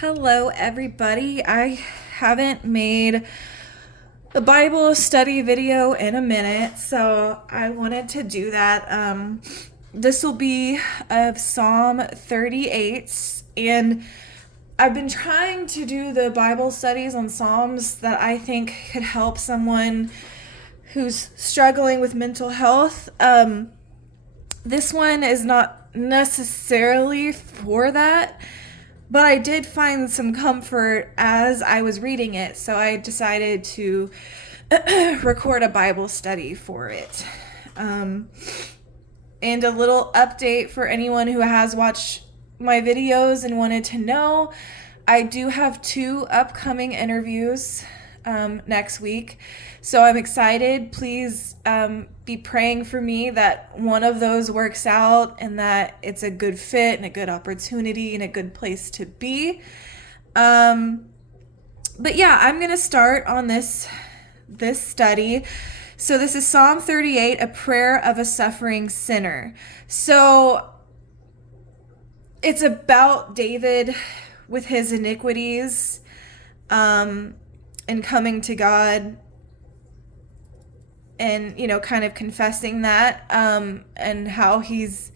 Hello, everybody. I haven't made a Bible study video in a minute, so I wanted to do that. This will be of Psalm 38, and I've been trying to do the Bible studies on Psalms that I think could help someone who's struggling with mental health. This one is not necessarily for that, but I did find some comfort as I was reading it, so I decided to record a Bible study for it. And a little update for anyone who has watched my videos and wanted to know, I do have 2 upcoming interviews next week. So I'm excited. Please be praying for me that one of those works out and that it's a good fit and a good opportunity and a good place to be. But yeah, I'm going to start on this study. So this is Psalm 38, a prayer of a suffering sinner. So it's about David with his iniquities and coming to God and, kind of confessing that and how he's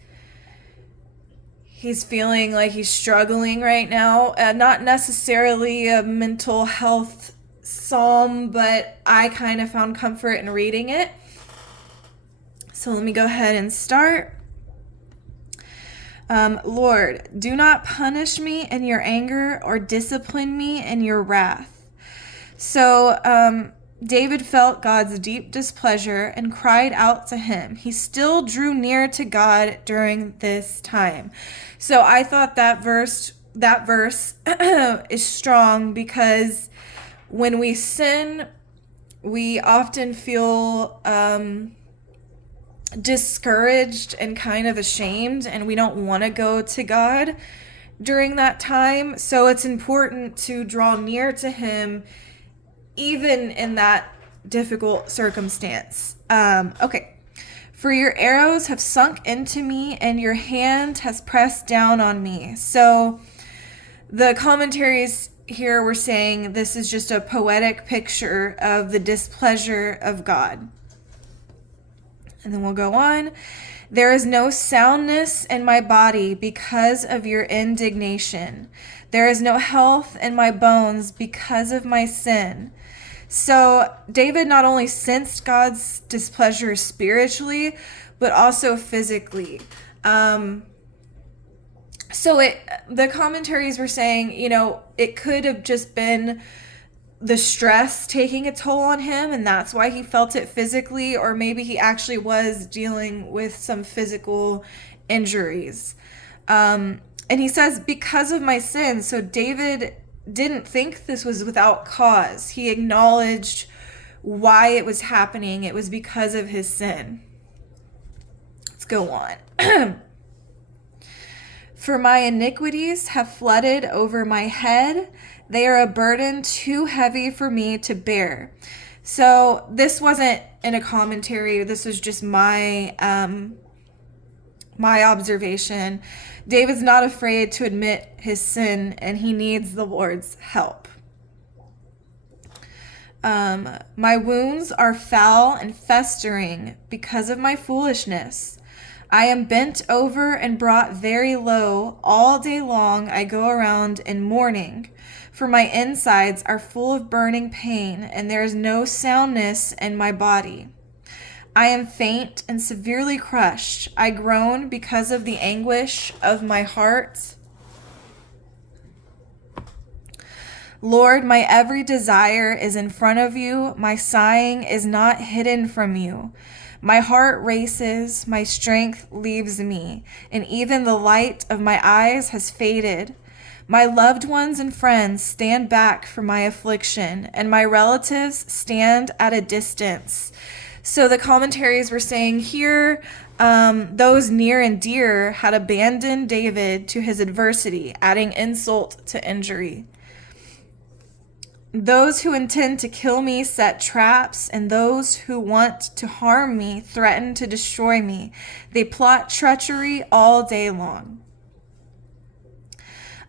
feeling like he's struggling right now. Not necessarily a mental health psalm, but I kind of found comfort in reading it. So let me go ahead and start. Lord, do not punish me in your anger or discipline me in your wrath. So David felt God's deep displeasure and cried out to him. He still drew near to God during this time. So I thought that verse is strong because when we sin, we often feel discouraged and kind of ashamed, and we don't want to go to God during that time. So it's important to draw near to him even in that difficult circumstance. Okay. For your arrows have sunk into me and your hand has pressed down on me. So the commentaries here were saying this is just a poetic picture of the displeasure of God. And then we'll go on. There is no soundness in my body because of your indignation. There is no health in my bones because of my sin. So David not only sensed God's displeasure spiritually, but also physically. The commentaries were saying, it could have just been the stress taking a toll on him, and that's why he felt it physically, or maybe he actually was dealing with some physical injuries. And he says, because of my sin. So David didn't think this was without cause. He acknowledged why it was happening. It was because of his sin. Let's go on. For my iniquities have flooded over my head. They are a burden too heavy for me to bear. So this wasn't in a commentary. This was just my observation. David's not afraid to admit his sin, and he needs the Lord's help. My wounds are foul and festering because of my foolishness. I am bent over and brought very low. All day long I go around in mourning, for my insides are full of burning pain, and there is no soundness in my body. I am faint and severely crushed. I groan because of the anguish of my heart. Lord, my every desire is in front of you. My sighing is not hidden from you. My heart races, my strength leaves me, and even the light of my eyes has faded. My loved ones and friends stand back from my affliction, and my relatives stand at a distance. So the commentaries were saying here, those near and dear had abandoned David to his adversity, adding insult to injury. Those who intend to kill me set traps, and those who want to harm me threaten to destroy me. They plot treachery all day long.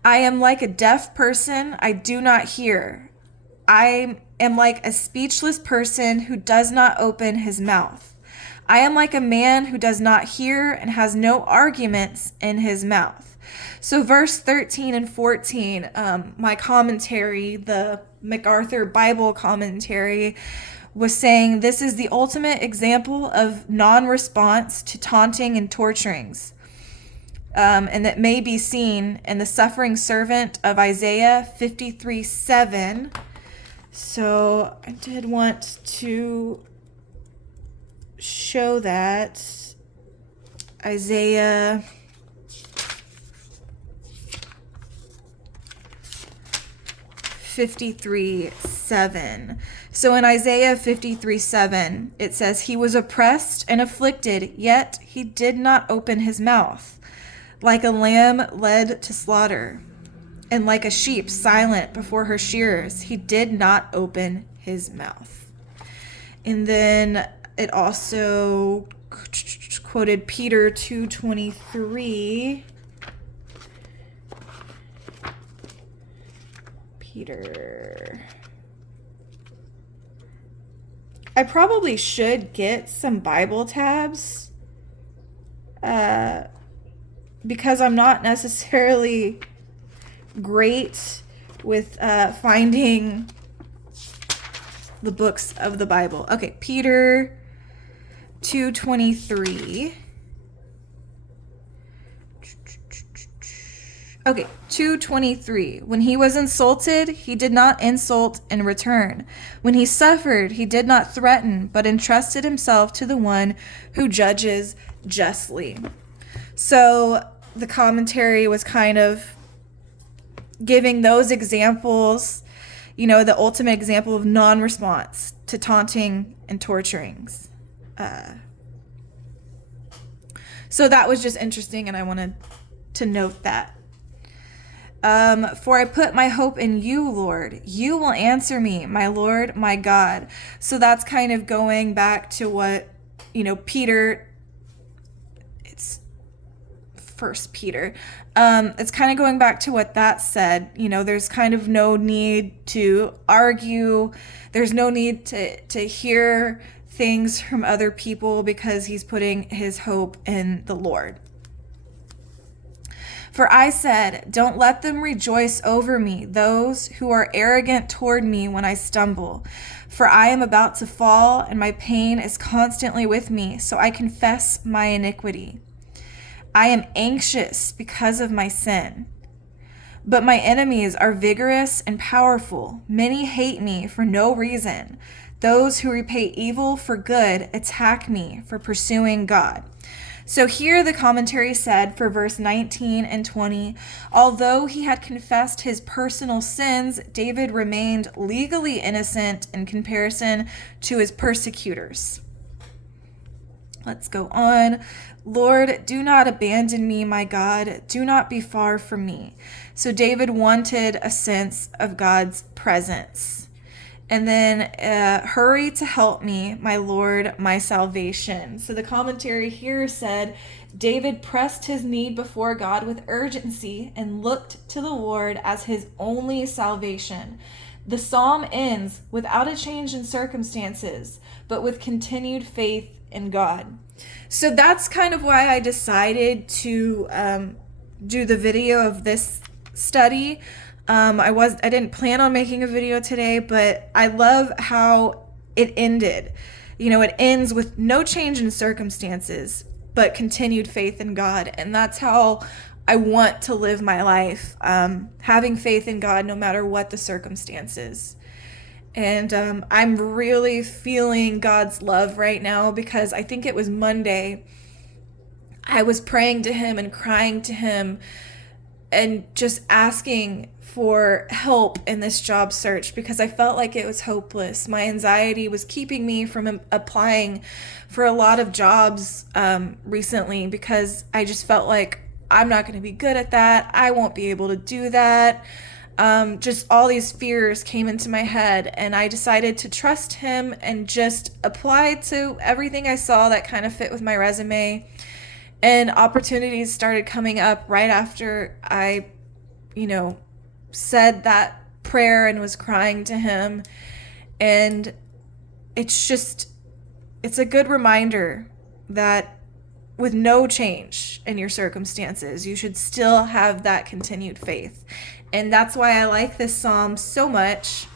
I am like a deaf person, I do not hear. I am like a speechless person who does not open his mouth. I am like a man who does not hear and has no arguments in his mouth. So, verse 13 and 14, my commentary, the MacArthur Bible commentary, was saying this is the ultimate example of non response to taunting and torturings. And that may be seen in the suffering servant of Isaiah 53:7. So I did want to show that. Isaiah 53:7. So in Isaiah 53:7, it says, "He was oppressed and afflicted, yet he did not open his mouth. Like a lamb led to slaughter, and like a sheep silent before her shearers, he did not open his mouth." And then it also quoted Peter 2:23. Peter. I probably should get some Bible tabs because I'm not necessarily great with finding the books of the Bible. Okay, Peter 2:23. Okay, 2:23. When he was insulted, he did not insult in return. When he suffered, he did not threaten, but entrusted himself to the one who judges justly. So the commentary was kind of giving those examples, the ultimate example of non-response to taunting and torturings. So that was just interesting, and I wanted to note that. For I put my hope in you, Lord. You will answer me, my Lord, my God. So that's kind of going back to what, Peter, it's 1 Peter. It's kind of going back to what that said. There's kind of no need to argue. There's no need to hear things from other people because he's putting his hope in the Lord. For I said, don't let them rejoice over me, those who are arrogant toward me when I stumble. For I am about to fall, and my pain is constantly with me, so I confess my iniquity. I am anxious because of my sin. But my enemies are vigorous and powerful. Many hate me for no reason. Those who repay evil for good attack me for pursuing God. So here the commentary said for verse 19 and 20, although he had confessed his personal sins, David remained legally innocent in comparison to his persecutors. Let's go on. Lord, do not abandon me, my God. Do not be far from me. So David wanted a sense of God's presence. And then, hurry to help me, my Lord, my salvation. So the commentary here said, David pressed his need before God with urgency and looked to the Lord as his only salvation. The psalm ends without a change in circumstances, but with continued faith in God. So that's kind of why I decided to do the video of this study. I didn't plan on making a video today, but I love how it ended. It ends with no change in circumstances, but continued faith in God. And that's how I want to live my life, having faith in God no matter what the circumstances. And I'm really feeling God's love right now because I think it was Monday. I was praying to him and crying to him and just asking for help in this job search because I felt like it was hopeless. My anxiety was keeping me from applying for a lot of jobs recently because I just felt like I'm not going to be good at that. I won't be able to do that. Just all these fears came into my head, and I decided to trust him and just apply to everything I saw that kind of fit with my resume. And opportunities started coming up right after I you know, said that prayer and was crying to him. And it's a good reminder that with no change in your circumstances, you should still have that continued faith. And that's why I like this psalm so much.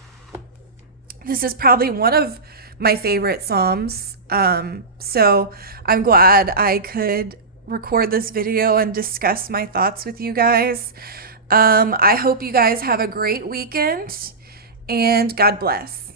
This is probably one of my favorite psalms. So I'm glad I could record this video and discuss my thoughts with you guys. I hope you guys have a great weekend, and God bless.